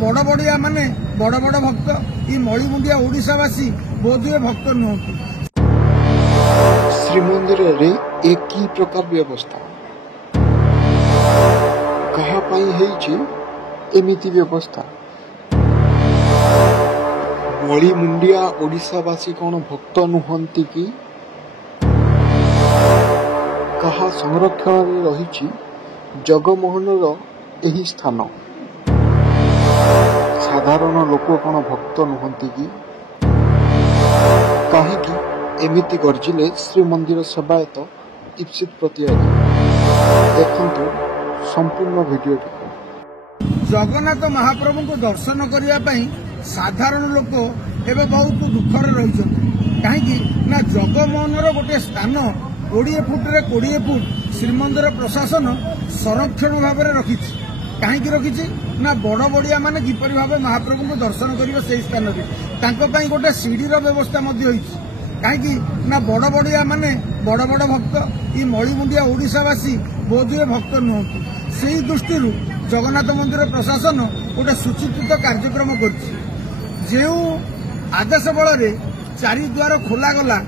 बड़ बड़िया माने बड़ बड़ भक्त ये मणिमुंडिया ओडिशावासी बोधुए भक्त नुहति। श्रीमंदिर रे एक ही प्रकार व्यवस्था कहा पाई है एमिति व्यवस्था मणिमुंडिया ओडिशावासी कौन भक्त नुहति कि कहा संरक्षण रे रही जगमोहनर एही स्थान साधारण लोक कौन भक्त नुहति कि कहीं एमिति गर्जिले श्रीमंदिर सेवायत इप्सित प्रतियारी देखंतु संपूर्ण वीडियो। जगन्नाथ महाप्रभु को दर्शन करने साधारण लोक एवं बहुत दुखर रही कहीं जगमोहनर गोटे स्थान 20 फुट रे 20 फुट श्रीमंदिर प्रशासन संरक्षण भाव में रखी कहीं रखी बड़ बड़िया माने किपरि भाव महाप्रभु को दर्शन करियो से स्थान में गोटे सीढ़ीर व्यवस्था कहीं बड़ बड़िया माने बड़ बड़ भक्त ये मणिमुंडिया ओडिशावासी बोधुए भक्त नुहति। से दृष्टि जगन्नाथ मंदिर प्रशासन गोटे सुचित कार्यक्रम कर आदेश बल चारिद्वार खोला गला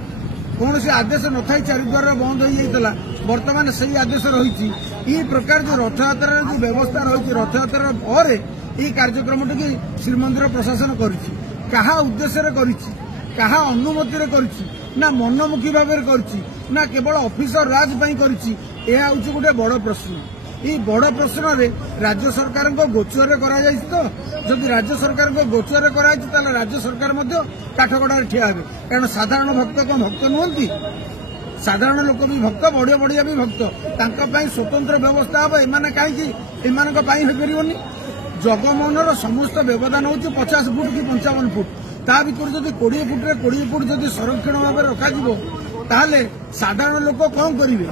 कौन से आदेश न था चारिद्वार बंद हो जाता बर्तमान से आदेश रही प्रकार जो रथयात्रा जो व्यवस्था रही रथयात्रा पर यह कार्यक्रम टी श्रीमंदिर प्रशासन कहा उद्देश्य कहा अनुमति ना मनमुखी भाव ना केवल ऑफिसर राज कर गोटे बड़ प्रश्न। ये बड़ प्रश्न रे राज्य सरकार गोचर तो जदि राज्य सरकार गोचर कर राज्य सरकार काठगड़ार ठिया हे कारण साधारण भक्त कौन भक्त नुहति साधारण लोक भी भक्त बड़िया बड़िया भी भक्त स्वतंत्र व्यवस्था हम एम कहीं जगमोहनर समस्त व्यवधान हो 50 फुट कि 55 फुट ता भर जब 20 फुट रे 20 फुट जब संरक्षण भाव रखा साधारण लोक कौन करेंगे।